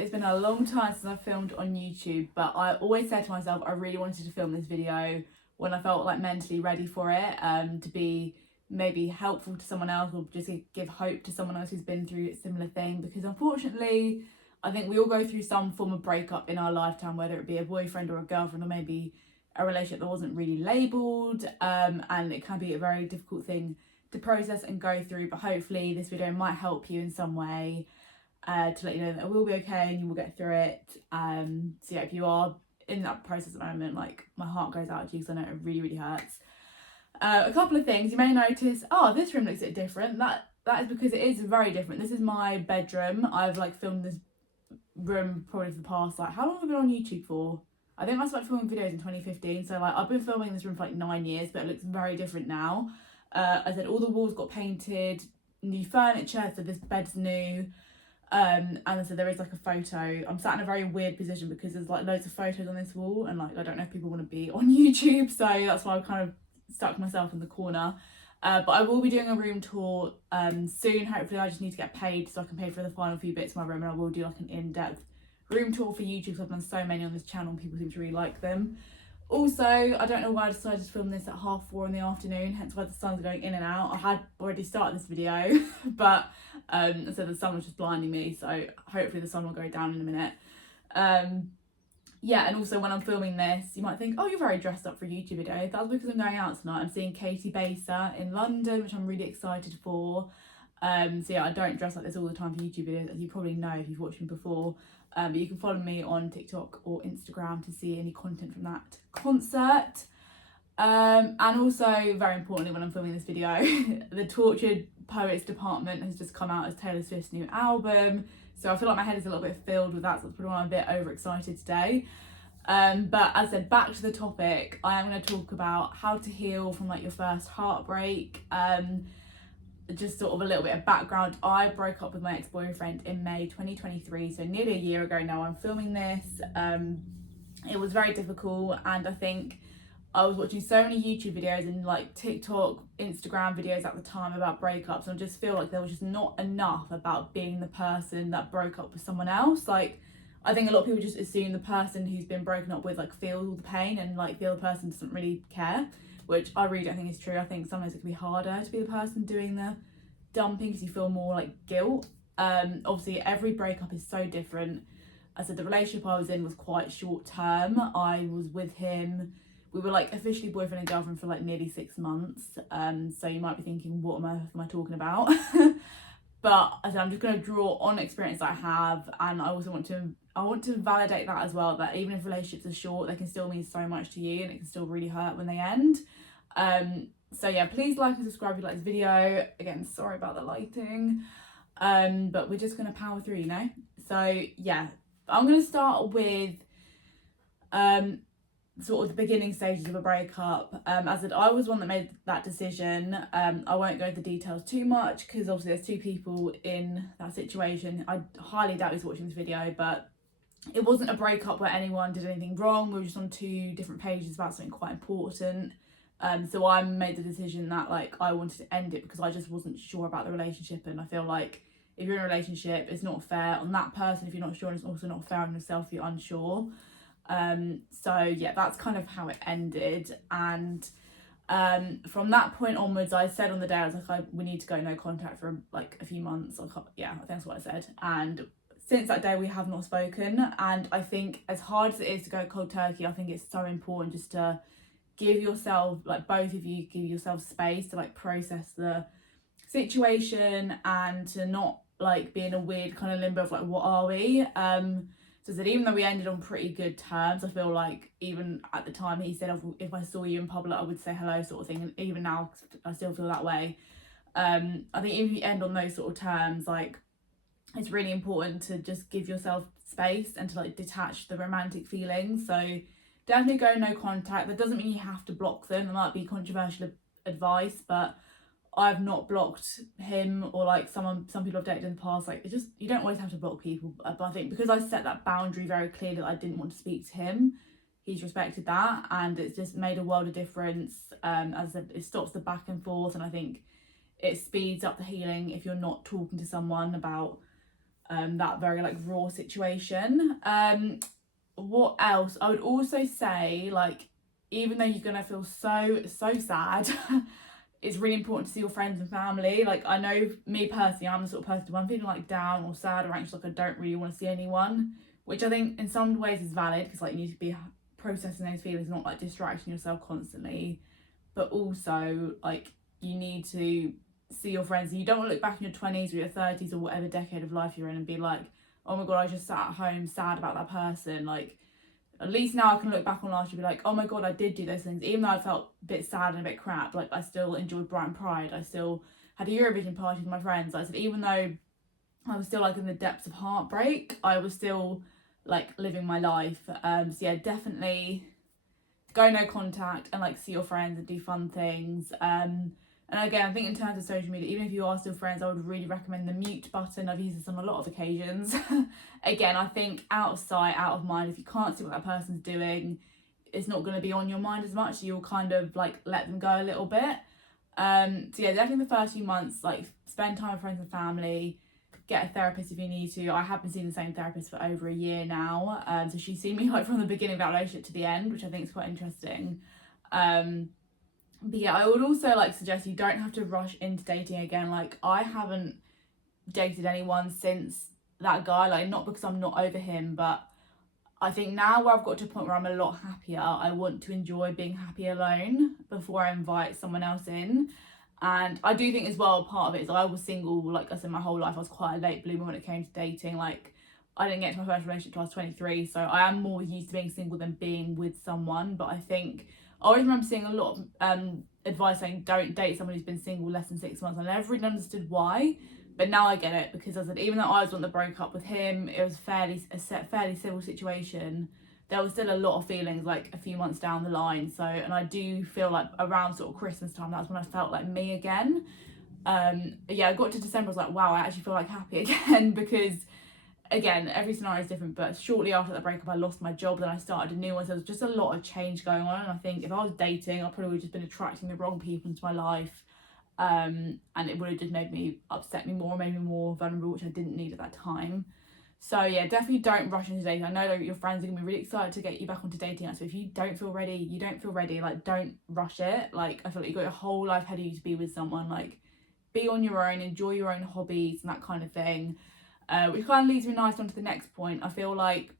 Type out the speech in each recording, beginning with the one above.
It's been a long time since I filmed on YouTube, but I always said to myself I really wanted to film this video when I felt like mentally ready for it, to be maybe helpful to someone else or just give hope to someone else who's been through a similar thing, because unfortunately I think we all go through some form of breakup in our lifetime, whether it be a boyfriend or a girlfriend or maybe a relationship that wasn't really labelled, and it can be a very difficult thing to process and go through, but hopefully this video might help you in some way, to let you know that it will be okay and you will get through it. So yeah, if you are in that process at the moment, like, my heart goes out to you because I know it really hurts. A couple of things you may notice: oh, this room looks a bit different. That is because it is very different. This is my bedroom. I've filmed this room probably for the past, how long have I been on YouTube for? I think I started filming videos in 2015, so I've been filming this room for 9 years, but it looks very different now. I said all the walls got painted, new furniture, so this bed's new. And so there is a photo. I'm sat in a very weird position because there's loads of photos on this wall, and I don't know if people want to be on YouTube, so that's why I kind of stuck myself in the corner. But I will be doing a room tour soon. Hopefully I just need to get paid so I can pay for the final few bits of my room, and I will do an in-depth room tour for YouTube because I've done so many on this channel and people seem to really like them. Also, I don't know why I decided to film this at 4:30 in the afternoon, hence why the sun's going in and out. I had already started this video, but so the sun was just blinding me, so hopefully the sun will go down in a minute. Yeah, and also when I'm filming this, you might think, oh, you're very dressed up for a YouTube video. That's because I'm going out tonight. I'm seeing Katie Baser in London, which I'm really excited for. So yeah, I don't dress like this all the time for YouTube videos, as you probably know if you've watched me before. But you can follow me on TikTok or Instagram to see any content from that concert. And also, very importantly, when I'm filming this video, the Tortured Poets department has just come out as Taylor Swift's new album. So I feel like my head is a little bit filled with that, so that's probably why I'm a bit overexcited today. But as I said, back to the topic, I am going to talk about how to heal from your first heartbreak. Just sort of a little bit of background. I broke up with my ex-boyfriend in May 2023, so nearly a year ago now. I'm filming this. It was very difficult, and I think I was watching so many YouTube videos and TikTok, Instagram videos at the time about breakups, and I just feel like there was just not enough about being the person that broke up with someone else. I think a lot of people just assume the person who's been broken up with feels all the pain, and the other person doesn't really care, which I really don't think is true. I think sometimes it can be harder to be the person doing the dumping because you feel more guilt. Obviously every breakup is so different. I said the relationship I was in was quite short term. I was with him, we were officially boyfriend and girlfriend for nearly 6 months. So you might be thinking, what am I talking about? But I said I'm just going to draw on experience that I have, and I also want to validate that as well, that even if relationships are short, they can still mean so much to you, and it can still really hurt when they end. So yeah, please like and subscribe if you like this video. Again, sorry about the lighting, but we're just going to power through, So yeah, I'm going to start with sort of the beginning stages of a breakup. As I was one that made that decision. I won't go into the details too much because obviously there's 2 people in that situation. I highly doubt he's watching this video, but it wasn't a breakup where anyone did anything wrong. We were just on 2 different pages about something quite important. So I made the decision that I wanted to end it because I just wasn't sure about the relationship, and I feel like if you're in a relationship, it's not fair on that person if you're not sure, and it's also not fair on yourself if you're unsure. So yeah, that's kind of how it ended. And from that point onwards, I said on the day, I was we need to go no contact for a few months. Yeah, I think that's what I said. And since that day we have not spoken, and I think as hard as it is to go cold turkey, I think it's so important just to give yourself, both of you, give yourself space to process the situation and to not be in a weird kind of limbo of what are we. So that even though we ended on pretty good terms, I feel even at the time he said if I saw you in public I would say hello, sort of thing, and even now I still feel that way. I think if you end on those sort of terms, it's really important to just give yourself space and to detach the romantic feelings. So definitely go no contact. That doesn't mean you have to block them. It might be controversial advice, but I've not blocked him, or some people I've dated in the past. It's just, you don't always have to block people, but I think because I set that boundary very clearly that I didn't want to speak to him, he's respected that, and it's just made a world of difference. As I said, it stops the back and forth, and I think it speeds up the healing if you're not talking to someone about that very like raw situation. What else? I would also say, like, even though you're gonna feel so sad, it's really important to see your friends and family. Like, I know me personally, I'm the sort of person, when I'm feeling like down or sad or anxious, like I don't really want to see anyone, which I think in some ways is valid, because like you need to be processing those feelings, not like distracting yourself constantly. But also, like, you need to see your friends. You don't want to look back in your 20s or your 30s or whatever decade of life you're in and be like, oh my god, I just sat at home sad about that person. Like, at least now I can look back on last year and be like, oh my god, I did do those things. Even though I felt a bit sad and a bit crap, like, I still enjoyed Brighton Pride. I still had a Eurovision party with my friends. Like I said, even though I was still like in the depths of heartbreak, I was still like living my life. So yeah, definitely go no contact and like see your friends and do fun things. And again, I think in terms of social media, even if you are still friends, I would really recommend the mute button. I've used this on a lot of occasions. Again, I think out of sight, out of mind. If you can't see what that person's doing, it's not going to be on your mind as much. So you'll kind of like let them go a little bit. So yeah, definitely the first few months, like, spend time with friends and family. Get a therapist if you need to. I have been seeing the same therapist for over a year now. So she's seen me like from the beginning of that relationship to the end, which I think is quite interesting. But yeah, I would also like suggest you don't have to rush into dating again. Like, I haven't dated anyone since that guy, like, not because I'm not over him, but I think now where I've got to a point where I'm a lot happier, I want to enjoy being happy alone before I invite someone else in. And I do think as well, part of it is I was single, like I said, my whole life. I was quite a late bloomer when it came to dating. Like, I didn't get to my first relationship till I was 23, so I am more used to being single than being with someone. But I think I always remember seeing a lot of advice saying don't date someone who's been single less than 6 months. I never really understood why, but now I get it, because I said, even though I was the one that broke up with him, it was fairly civil situation. There was still a lot of feelings like a few months down the line. So, and I do feel like around sort of Christmas time, that's when I felt like me again. Yeah, I got to December, I was like, wow, I actually feel like happy again, because again, every scenario is different. But shortly after the breakup, I lost my job, then I started a new one. So there was just a lot of change going on. And I think if I was dating, I probably would have just been attracting the wrong people into my life. And it would have just made me more, made me more vulnerable, which I didn't need at that time. So yeah, definitely don't rush into dating. I know that your friends are gonna be really excited to get you back onto dating apps. So if you don't feel ready, you don't feel ready. Like, don't rush it. Like, I feel like you've got your whole life ahead of you to be with someone. Like, be on your own, enjoy your own hobbies and that kind of thing. Which kind of leads me nice onto the next point. I feel like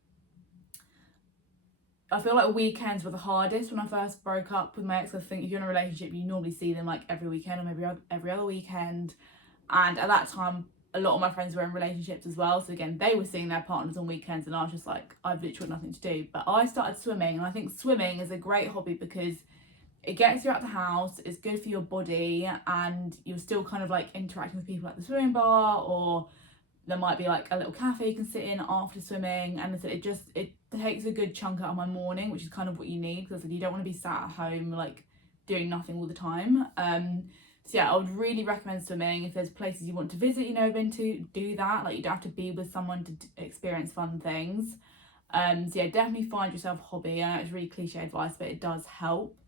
weekends were the hardest when I first broke up with my ex. I think if you're in a relationship, you normally see them like every weekend or maybe every other weekend. And at that time, a lot of my friends were in relationships as well. So again, they were seeing their partners on weekends and I was just like, I've literally got nothing to do. But I started swimming, and I think swimming is a great hobby because it gets you out the house, it's good for your body, and you're still kind of like interacting with people at the swimming bar, or there might be like a little cafe you can sit in after swimming. And it takes a good chunk out of my morning, which is kind of what you need, because you don't want to be sat at home like doing nothing all the time. So yeah, I would really recommend swimming. If there's places you want to visit you never been to, do that. Like, you don't have to be with someone to experience fun things. So yeah, definitely find yourself a hobby. I know it's really cliche advice, but it does help.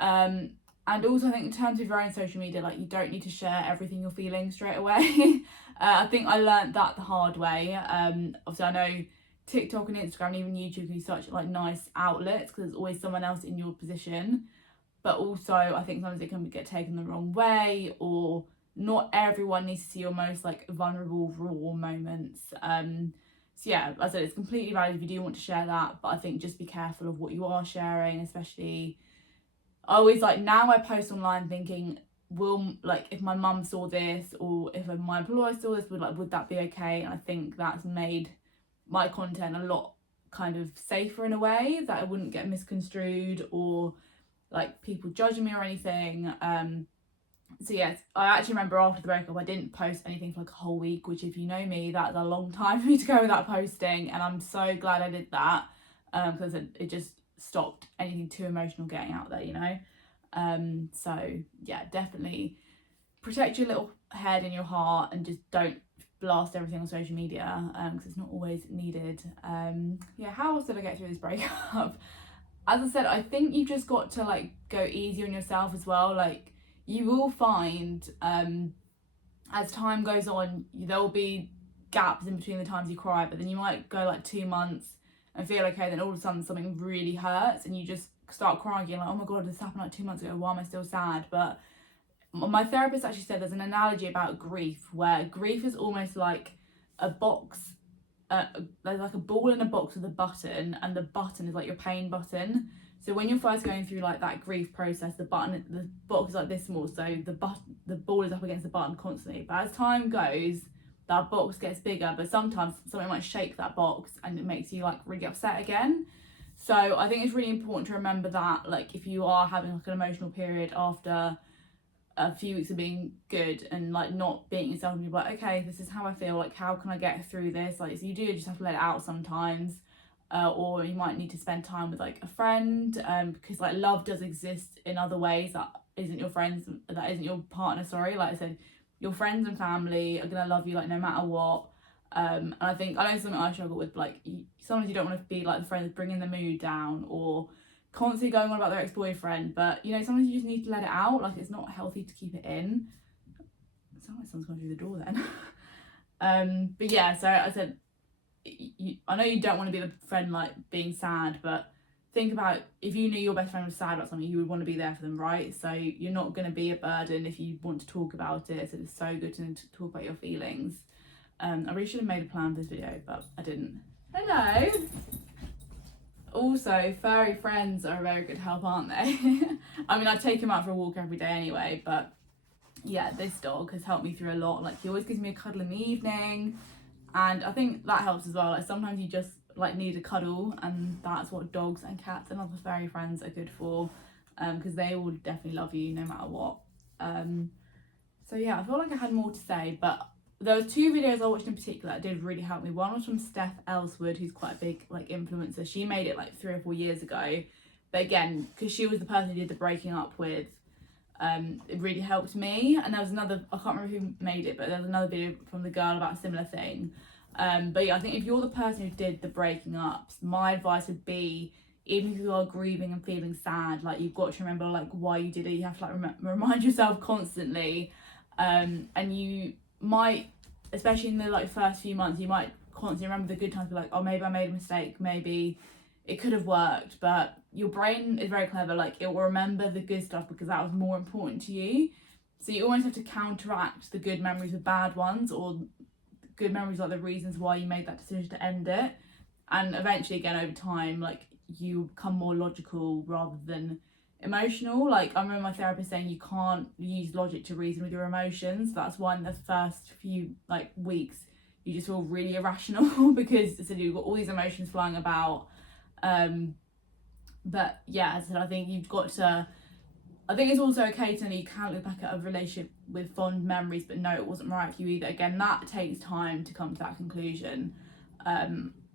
And also, I think in terms of your own social media, like, you don't need to share everything you're feeling straight away. I think I learned that the hard way. Obviously, I know TikTok and Instagram and even YouTube can be such like nice outlets because there's always someone else in your position. But also, I think sometimes it can get taken the wrong way, or not everyone needs to see your most like vulnerable, raw moments. So yeah, as I said, it's completely valid if you do want to share that, but I think just be careful of what you are sharing, especially. I always like, now I post online thinking, if my mum saw this, or if my employer saw this, would that be okay? And I think that's made my content a lot kind of safer in a way, that I wouldn't get misconstrued or like people judging me or anything. So yes, I actually remember after the breakup I didn't post anything for like a whole week, which, if you know me, that's a long time for me to go without posting, and I'm so glad I did that, because it just stopped anything too emotional getting out there, you know. So yeah, definitely protect your little head and your heart, and just don't blast everything on social media, because it's not always needed. Yeah, how else did I get through this breakup? As I said, I think you've just got to like go easy on yourself as well. Like, you will find as time goes on, there will be gaps in between the times you cry, but then you might go like 2 months and feel okay, then all of a sudden something really hurts and you just start crying again, like, oh my god, this happened like 2 months ago, why am I still sad? But my therapist actually said there's an analogy about grief, where grief is almost like a box, there's like a ball in a box with a button, and the button is like your pain button. So when you're first going through like that grief process, the box is like this small, so the ball is up against the button constantly. But as time goes, that box gets bigger, but sometimes something might shake that box and it makes you like really upset again. So I think it's really important to remember that, like, if you are having like an emotional period after a few weeks of being good and like not being yourself, and you're like, okay, this is how I feel, like how can I get through this, like, so you do just have to let it out sometimes, or you might need to spend time with like a friend, because like love does exist in other ways that isn't your friends, that isn't your partner, sorry. Like I said, your friends and family are gonna love you like no matter what. And I know something I struggle with, like sometimes you don't want to be like the friend that's bringing the mood down or constantly going on about their ex-boyfriend, but you know, sometimes you just need to let it out. Like, it's not healthy to keep it in. It sounds like someone's gone through the door then. But yeah, so I said, I know you don't want to be the friend like being sad, but think about if you knew your best friend was sad about something, you would want to be there for them, right? So you're not going to be a burden if you want to talk about it. So it's so good to talk about your feelings. I really should have made a plan for this video, but I didn't. Hello. Also, furry friends are a very good help, aren't they? I mean, I take him out for a walk every day anyway, but yeah, this dog has helped me through a lot. Like, he always gives me a cuddle in the evening, and I think that helps as well. Like, sometimes you just like need a cuddle, and that's what dogs and cats and other furry friends are good for, because they will definitely love you no matter what. So yeah, I feel like I had more to say, but there were 2 videos I watched in particular that did really help me. One was from Steph Elswood, who's quite a big like influencer. She made it like 3 or 4 years ago, but again, because she was the person who did the breaking up with, it really helped me. And there was another, I can't remember who made it, but there was another video from the girl about a similar thing. But yeah, I think if you're the person who did the breaking ups, my advice would be, even if you are grieving and feeling sad, like, you've got to remember like why you did it. You have to like remind yourself constantly, and you might, especially in the like first few months, you might constantly remember the good times, be like, oh, maybe I made a mistake, maybe it could have worked. But your brain is very clever, like, it will remember the good stuff because that was more important to you. So you always have to counteract the good memories with bad ones, or good memories like the reasons why you made that decision to end it. And eventually, again, over time, like, you become more logical rather than emotional. Like, I remember my therapist saying you can't use logic to reason with your emotions. That's why in the first few like weeks you just feel really irrational because so you've got all these emotions flying about. But yeah, as I said, I think you've got to, I think it's also okay to know you can look back at a relationship with fond memories, but no, it wasn't right for you either. Again, that takes time to come to that conclusion.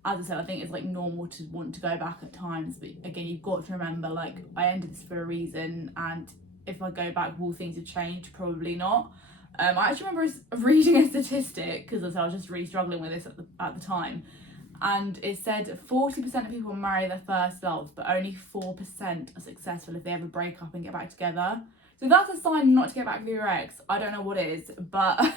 As I said, I think it's like normal to want to go back at times, but again, you've got to remember, like, I ended this for a reason, and if I go back, will things have changed? Probably not. I actually remember reading a statistic, because I was just really struggling with this at the time, and it said 40% of people marry their first love, but only 4% are successful if they ever break up and get back together. So that's a sign not to get back with your ex. I don't know what is, but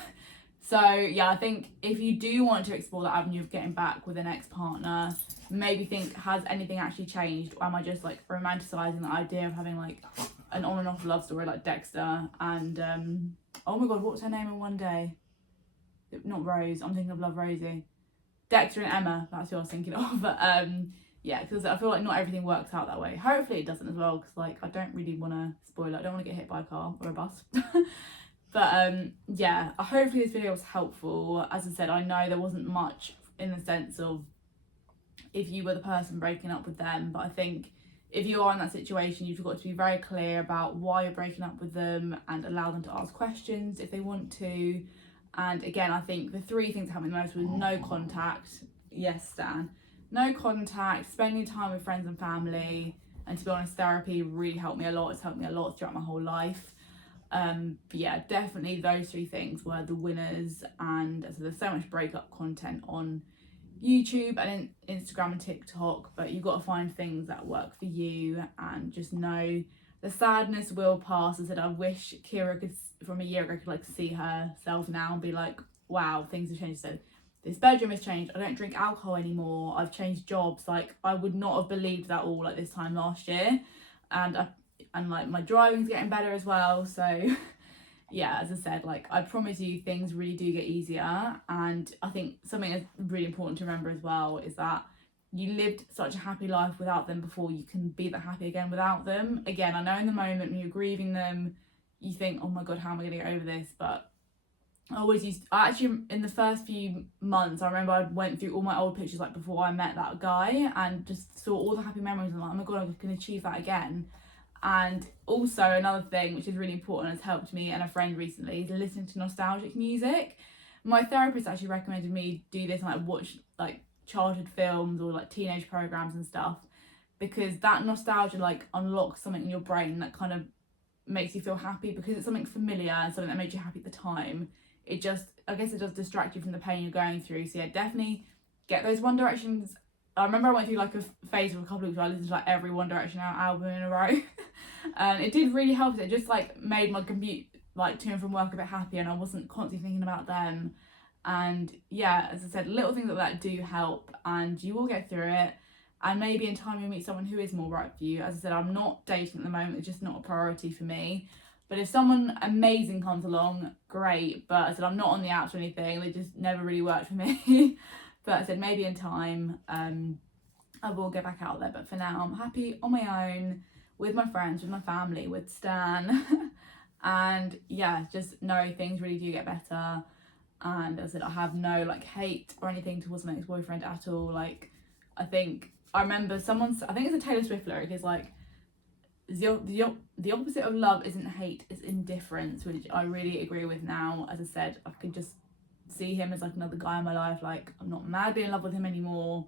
so yeah, I think if you do want to explore that avenue of getting back with an ex-partner, maybe think, has anything actually changed, or am I just like romanticizing the idea of having like an on and off love story like Dexter and oh my god, what was her name in One Day? Not Rose, I'm thinking of Love Rosie. Dexter and Emma, that's who I was thinking of. But yeah, because I feel like not everything works out that way. Hopefully it doesn't as well, because like, I don't really want to spoil it. I don't want to get hit by a car or a bus. But yeah, hopefully this video was helpful. As I said, I know there wasn't much in the sense of if you were the person breaking up with them, but I think if you are in that situation, you've got to be very clear about why you're breaking up with them and allow them to ask questions if they want to. And again, I think the 3 things that helped me the most was no contact. Yes, Stan. No contact, spending time with friends and family, and to be honest, therapy really helped me a lot. It's helped me a lot throughout my whole life. But yeah, definitely those 3 things were the winners. And so there's so much breakup content on YouTube and Instagram and TikTok, but you've got to find things that work for you, and just know the sadness will pass. I said, I wish Kira could, from a year ago, could like see herself now and be like, wow, things have changed. So this bedroom has changed, I don't drink alcohol anymore, I've changed jobs. Like, I would not have believed that all like this time last year. And like my driving's getting better as well. So yeah, as I said, like, I promise you things really do get easier. And I think something that's really important to remember as well is that you lived such a happy life without them before, you can be that happy again without them. Again, I know in the moment when you're grieving them, you think, oh my god, how am I going to get over this? But I actually, in the first few months, I remember I went through all my old pictures like before I met that guy, and just saw all the happy memories, and like, oh my god, I can achieve that again. And also another thing which is really important, has helped me and a friend recently, is listening to nostalgic music. My therapist actually recommended me do this and like watch like childhood films or like teenage programs and stuff, because that nostalgia like unlocks something in your brain that kind of makes you feel happy, because it's something familiar and something that made you happy at the time. It just, I guess it does distract you from the pain you're going through. So yeah, definitely get those One Directions. I remember I went through like a phase of a couple of weeks where I listened to like every One Direction album in a row. And it did really help. It just like made my commute like to and from work a bit happier, and I wasn't constantly thinking about them. And yeah, as I said, little things like that do help, and you will get through it. And maybe in time you'll meet someone who is more right for you. As I said, I'm not dating at the moment, it's just not a priority for me. But if someone amazing comes along, great. But I said, I'm not on the apps or anything, they just never really worked for me. But I said, maybe in time, I will get back out there. But for now, I'm happy on my own, with my friends, with my family, with Stan. And yeah, just know things really do get better. And as I said, I have no like hate or anything towards my ex-boyfriend at all. Like, I remember I think it's a Taylor Swift lyric, is like, the opposite of love isn't hate, it's indifference, which I really agree with now. As I said, I could just see him as like another guy in my life. Like, I'm not madly in love with him anymore.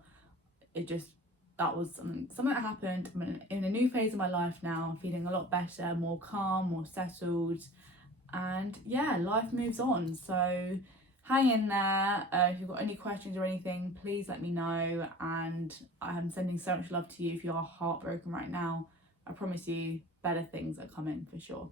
That was something that happened. I'm in a new phase of my life now. I'm feeling a lot better, more calm, more settled, and yeah, life moves on. So hang in there. If you've got any questions or anything, please let me know. And I am sending so much love to you if you are heartbroken right now. I promise you better things are coming for sure.